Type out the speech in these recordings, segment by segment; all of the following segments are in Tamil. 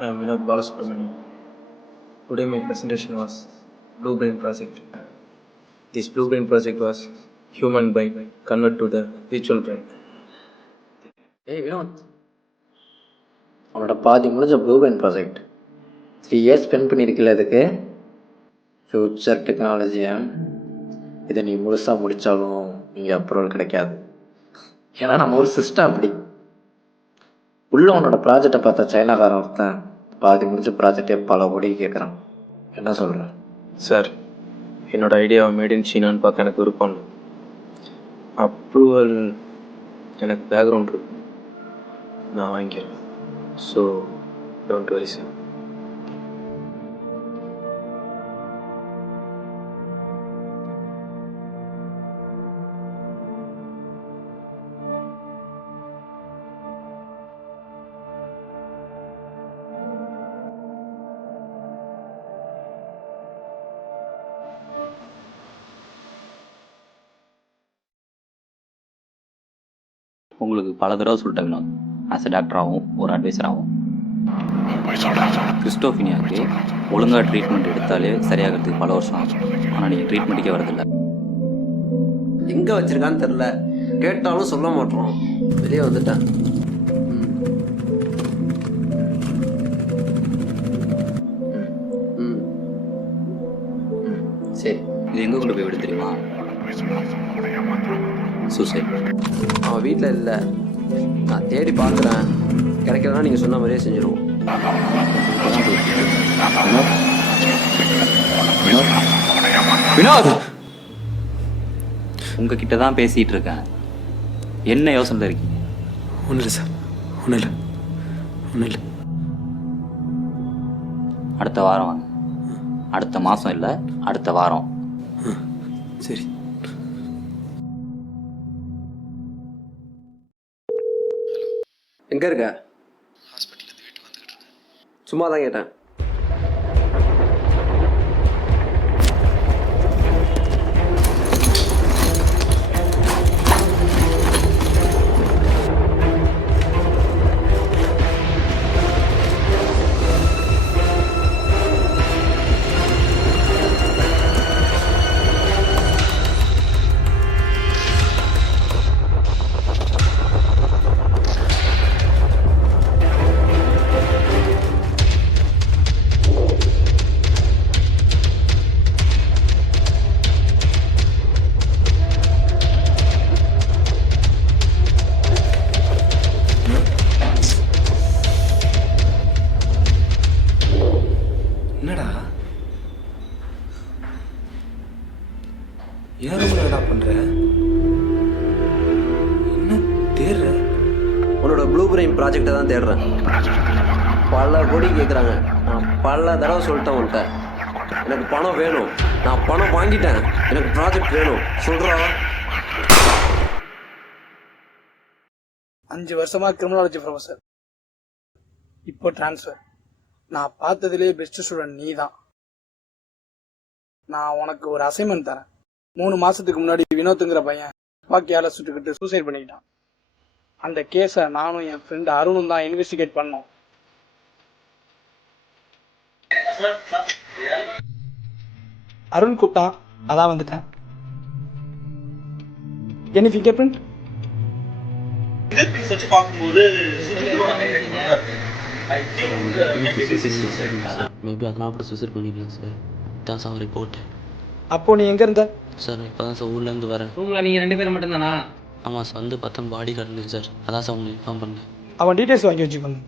I'm Vinod Balasubramanian. Today my presentation was Blue Brain Project. This Blue Brain Project was human brain convert to the virtual brain. ஏய் வினோத், அவனோட பாதி முடிஞ்ச blueprint project 3 years spend பண்ணியிருக்கல. இதுக்கு ஃப்யூச்சர் டெக்னாலஜியை இதை நீ முழுசாக முடித்தாலும் இங்கே அப்ரூவல் கிடைக்காது. ஏன்னா நம்ம ஒரு சிஸ்டம் அப்படி உள்ள உன்னோட ப்ராஜெக்டை பார்த்த சைனாக்காரன் ஒருத்தன் பாதி முடிஞ்ச ப்ராஜெக்டே பல கோடி கேட்குறான். என்ன சொல்கிறேன் சார், என்னோட ஐடியாவை மேட் இன் சீனான்னு பார்க்க எனக்கு விருப்பம் இல்லை. அப்ரூவல் எனக்கு பேக்ரவுண்ட் இருக்கு, நான் வாங்கிக்கிறேன். So don't worry sir. உங்களுக்கு பல தடவை சொல்லிட்டேன் வினோத், ஆஸ் எ டாக்டராகவும் ஒரு அட்வைசராகவும். கிறிஸ்டோஃபினியாவுக்கு ஒழுங்காக ட்ரீட்மெண்ட் எடுத்தாலே சரியாகிறதுக்கு பல வருஷம் ஆகும். ஆனால் நீங்கள் ட்ரீட்மெண்ட்டுக்கே வரதில்லை. எங்கே வச்சிருக்கான்னு தெரில, கேட்டாலும் சொல்ல மாட்டோம். வெளியே வந்துட்டேன். சரி, இது எங்கே கொண்டு போய் விட தெரியுமா? சூசைட். அவன் வீட்டில் இல்லை, நான் தேடி பார்க்குறேன். கிடைக்கிறதா நீங்கள் சொன்ன மாதிரியே செஞ்சுருவோம். வினோத், உங்ககிட்ட தான் பேசிகிட்டு இருக்கேன். என்ன யோசனை இருக்கீங்க? ஒன்றும் இல்லை சார், ஒன்றும் இல்லை, ஒன்றும் இல்லை. அடுத்த வாரம் வாங்க. அடுத்த மாதம் இல்லை, அடுத்த வாரம். சரி. எங்கே இருக்க? ஹாஸ்பிட்டல்லேருந்து வீட்டுக்கு வந்துக்கிட்டு இருக்கேன். சும்மா தான் கேட்டேன். என்னடா ஏன் என்னடா பண்ற? என்ன தேடுற? உன்னோட ப்ளூ பிரைன் ப்ராஜெக்டை தான் தேடுறேன். பல கோடி கேட்குறாங்க. நான் பல தடவை சொல்லிட்டேன் உன்கிட்ட, எனக்கு பணம் வேணும். நான் பணம் வாங்கிட்டேன், எனக்கு ப்ராஜெக்ட் வேணும். சொல்கிறா? 5 வருஷமா கிரிமினாலஜி ப்ரொஃபஸர், இப்போ டிரான்ஸ்ஃபர். நான் பார்த்ததுலேயே பெஸ்ட் ஸ்டூடெண்ட் நீ தான். நான் உனக்கு ஒரு அசைன்மெண்ட் தரேன். 3 மாசத்துக்கு முன்னாடி வினோத்துங்கிற பையன் துப்பாக்கியால சுட்டுக்கிட்டு சூசைட் பண்ணிக்கிட்டான். அந்த கேஸை நானும் என் ஃப்ரெண்ட் அருணும் தான் இன்வெஸ்டிகேட் பண்ணோம். அருண் கூப்பிட்டான், அதான் வந்துட்டேன். Any finger print? மேபி அதெல்லாம் கூட சூசைட் பண்ணிக்கலாம் சார். இதான் சார் ரிப்போர்ட். அப்போ நீ எங்க இருந்த? சார் இப்போ தான் சார் ஊர்லேருந்து வரேன். ரூம்ல நீங்க 2 பேரும் மட்டும்தானா? ஆமாம் சார், வந்து பார்த்தா பாடி கிடந்துச்சு சார். அதான் சார் உங்களுக்கு இன்ஃபார்ம் பண்ணேன். அவன் டீட்டெயில்ஸ் வாங்கி வச்சுக்கணும்.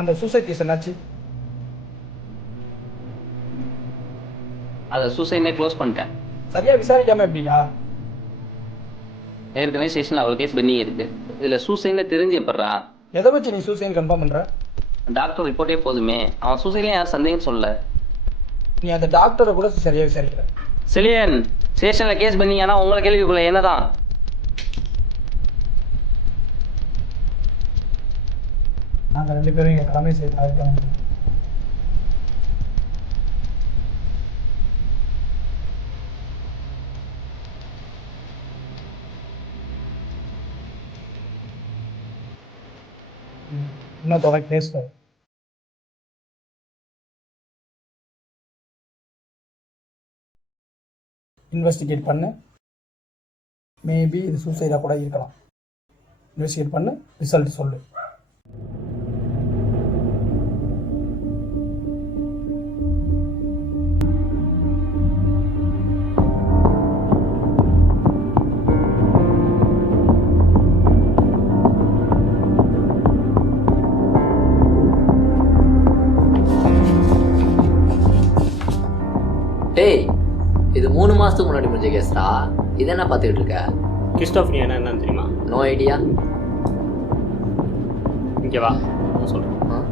அந்த சூசைட் கேஸ் என்னாச்சு? அதை சூசைட்னே க்ளோஸ் பண்ணிட்டேன். சரியா விசாரிக்காம எப்படியா? ஏற்கனவே ஸ்டேஷனில் அவ்வளோ கேஸ் பெண்டிங் இருக்குது. இதில் சூசைடில் தெரிஞ்சு எப்பட்றா? எதை வச்சு நீ சூசைட் கன்ஃபார்ம் பண்ற? டாக்டர் ரிப்போர்ட்டே போதுமே. அவன் சூசைட்லேயும் யாரும் சந்தேகம் சொல்லல. நீ அந்த டாக்டரை கூட சரியாக விசாரிக்கிற. செலியன், ஸ்டேஷனில் கேஸ் பெண்டிங் ஆனால் உங்களை கேள்விக்குள்ள என்னதான்? நாங்கள் 2 பேரும் எங்கள் கடமை செய்து ஆகிட்டோம். இன்னும் தொகை கேஸ் இன்வெஸ்டிகேட் பண்ணு. மேபி இது சூசைடாக கூட இருக்கலாம். இன்வெஸ்டிகேட் பண்ணு, ரிசல்ட் சொல்லு. டேய், இது 3 மாதத்துக்கு முன்னாடி முடிஞ்ச கேஸ்டா. இது என்ன பார்த்துக்கிட்டு இருக்க? கிறிஸ்டோஃபனியா என்னன்னு தெரியுமா? No idea. இங்கே வா, நான் சொல்கிறேன்.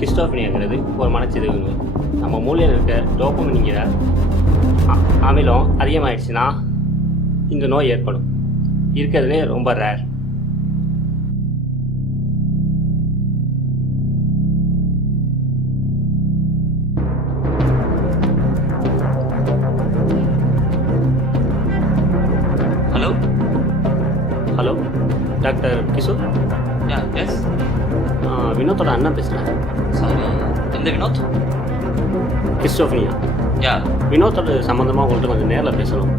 கிறிஸ்டோஃபனியாங்கிறது ஒரு மனச்சிதைவு நோய். நம்ம மூளையில் இருக்க டோபமின்ங்கிற அமிலம் அதிகமாகிடுச்சுன்னா இந்த நோய் ஏற்படும். இருக்கிறதுலே ரொம்ப rare. Hello hello, doctor Kishore. Yeah yes. வினோத்தோட அண்ணன் பேசுகிறேன். சாரி, எந்த வினோத்? கிறிஸ்டோஃபனியா. யா வினோத்தோட சம்மந்தமாக உங்கள்கிட்ட கொஞ்சம் நேரில் பேசணும்.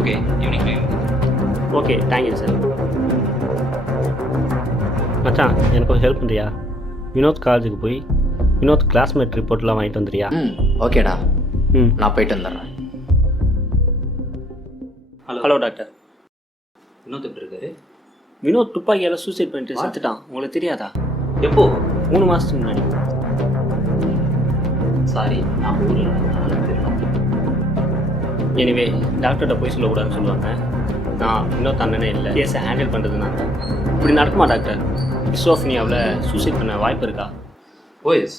Okay, evening. Okay, thank you sir. மச்சான், எனக்கு ஒரு ஹெல்ப் பண்ணுறியா? வினோத் காலேஜுக்கு போய் வினோத் கிளாஸ்மேட் ரிப்போர்ட்லாம் வாங்கிட்டு வந்துடுறியா? ஓகேடா. ம், நான் போயிட்டு வந்துடுறேன். Hello doctor. வினோத் எப்படி இருக்காரு? வினோத் துப்பாக்கியால் சூசைட் பண்ணிட்டு செத்துட்டான். உங்களுக்கு தெரியாதா? எப்போ? 3 மாதத்துக்கு முன்னாடி. சாரி, நான் ஊரில் தெரியல. எனிவே, டாக்டர்கிட்ட போய் சொல்லக்கூடாதுன்னு சொல்லுவாங்க. நான் வினோத் அண்ணனே இல்லை. கேஸை ஹேண்டில் பண்ணுறது நான். இப்படி நடக்குமா டாக்டர்? கிறிஸ்டோஃபனியாவில் சூசைட் பண்ண வாய்ப்பு இருக்கா? ஓஎஸ்,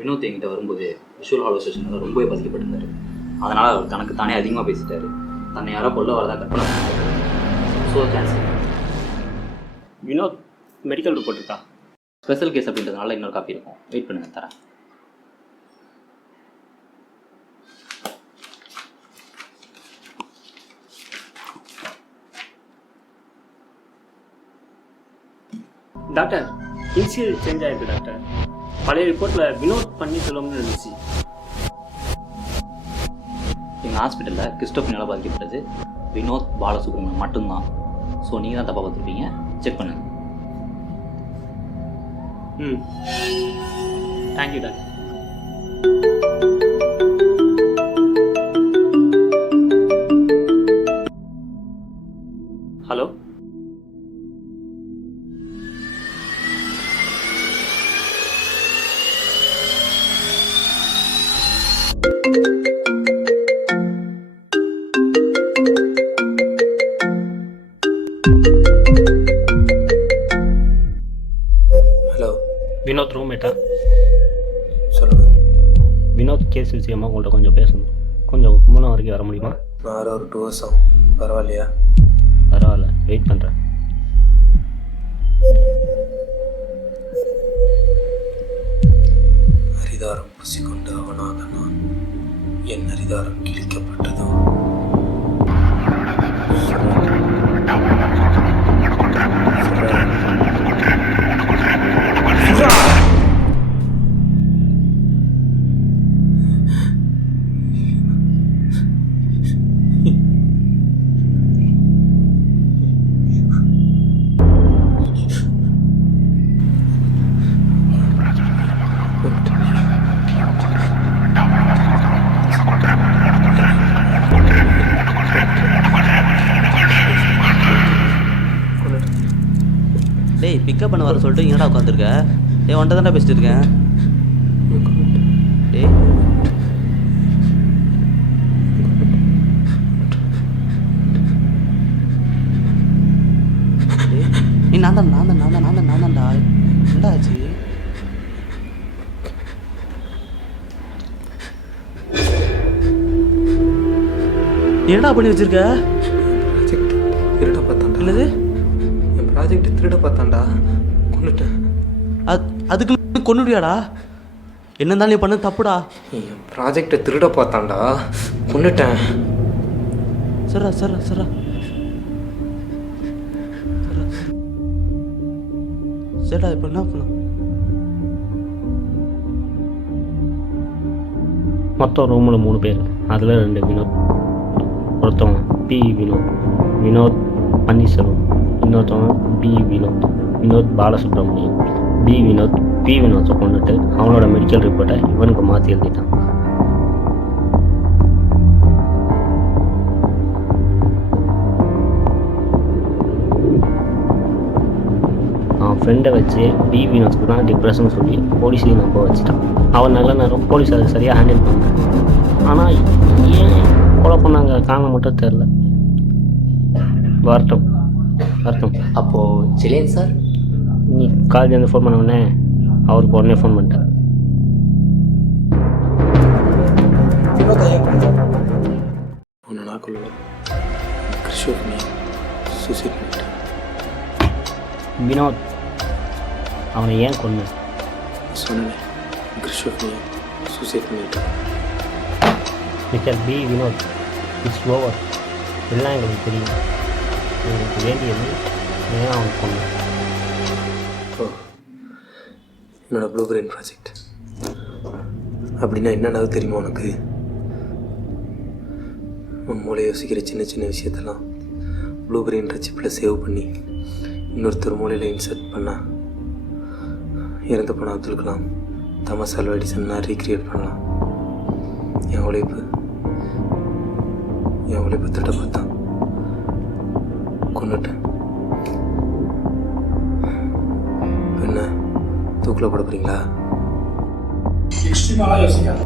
வினோத் என்கிட்ட வரும்போது விஷுவல் ஹாலோசேஷனால் ரொம்பவே பாதிக்கப்பட்டிருந்தார். அதனால் அவர் தனக்கு தானே அதிகமாக பேசிட்டார். தன்னை யாரோ கொல்ல வரதா கற்பனை பண்ணார். So cancel. Vinod medical report இருக்கா? ஸ்பெஷல் கேஸ் அப்படின்றதுனால இன்னொரு காப்பி இருக்கும். வெயிட் பண்ணுங்கள், தரேன். டாக்டர், இன்சியல் சேஞ்ச் ஆகிருக்கு டாக்டர். பழைய ரிப்போர்ட்டில் வினோத் பன்னீர்செல்வம்னு இருந்துச்சு. எங்கள் ஹாஸ்பிட்டலில் கிறிஸ்டோஃபனியால் பாதிக்கப்பட்டது வினோத் பாலசுப்ரமணியன் மட்டும்தான். ஸோ நீங்கள் தான் தப்பாக பார்த்துருப்பீங்க. செக் பண்ணுங்கள். ம், thank you doctor. Hello, hello, Vinod ரூம்மேட்டா? சொல்லுங்கள். வினோத் கேஸ் விஷயமாக உங்கள்கிட்ட கொஞ்சம் பேசணும். கொஞ்சம் கும்பலம் வரைக்கும் வர முடியுமா? நான் வர ஒரு 2 hours ஆகும். பரவாயில்லையா? பரவாயில்ல, வெயிட் பண்ணுறேன். அரிதாரம் பூசிக்கொண்டு அவனாக நான் என் அரிதாரம் கிழிக்கப்பட்டதோ. டேய், பிக்கப் பண்ண வர சொல்லிட்டு என்னடா உட்காந்துருக்க? டேய், ஒன்றை தான்டா பேசிட்டு இருக்கேன். டேய், நீ நான் தான்டா. என்னடா ஆச்சு? என்னடா பண்ணி வச்சிருக்க? ப்ராஜெக்ட் திருட பார்த்தான்டா. என்னது? என் ப்ராஜெக்ட் திருட பார்த்தான்டா. கொண்டுட்டேன். அதுக்கு கொண்டுடியாடா? என்ன தான் நீ பண்ண தப்புடா. என் ப்ராஜெக்டை திருட பார்த்தான்டா, கொண்டுட்டேன். சரிடா சரிடா சரிடா சரிடா, இப்போ என்ன பண்ணலாம்? மொத்தம் ரூமில் 3 பேர். அதில் 2 வினோத். ஒருத்தவங்க பி வினோத் பன்னீர்செல்வம். இன்னொருத்தவங்க பி வினோத் பாலசுப்ரமணியம். பி வினோத்தை கொண்டுட்டு அவனோட மெடிக்கல் ரிப்போர்ட்டை இவனுக்கு மாற்றி எழுதிட்டான். அவன் ஃப்ரெண்டை வச்சு பி வினோத்துக்கு தான் டிப்ரெஷன் சொல்லி போலீஸையும் நம்ப வச்சுட்டான். அவன் நல்ல நேரம் போலீஸ் அதை சரியாக ஹேண்டில் பண்ணான். ஆனால் ஏன் கொலை பண்ணாங்க காரணம் மட்டும் தெரில. வரட்டும். அப்போது சிலேன் சார்? நீ காலேஜ் ஃபோன் பண்ண உடனே அவருக்கு உடனே ஃபோன் பண்ணிட்டேன். வினோத் ஐயா உன்னை நான் கொள்ளல. கிறிஸ்டோஃப் நீ சூசைட் பண்ணிட்டேன். வினோத் அவனை ஏன் கொன்ன? சொன்னேன், கிறிஸ்டோஃப் நீ சூசைட் பண்ணிட்டேன். Mister P Vinod, it's over. எல்லாம் எங்களுக்கு தெரியும். எனக்கு வேண்டியது ஏன் அவன் கொன்ன? என்னோட ப்ளூ பிரெயின் ப்ராஜெக்ட் அப்படின்னா என்னென்னது தெரியுமா உனக்கு? உன் மூளை யோசிக்கிற சின்ன சின்ன விஷயத்தெல்லாம் ப்ளூ பிரெயின் சிப்பில் சேவ் பண்ணி இன்னொருத்தர் மூளையில் இன்சர்ட் பண்ணால் இறந்து போன Abdul Kalam, Thomas Alva Edison recreate பண்ணலாம். என் உழைப்பு திட்ட பார்த்தான், கொண்டுட்டேன். என்ன தூக்கில் போட போகிறீங்களா? எக்ஸ்ட்ரீமாக யோசிக்காத.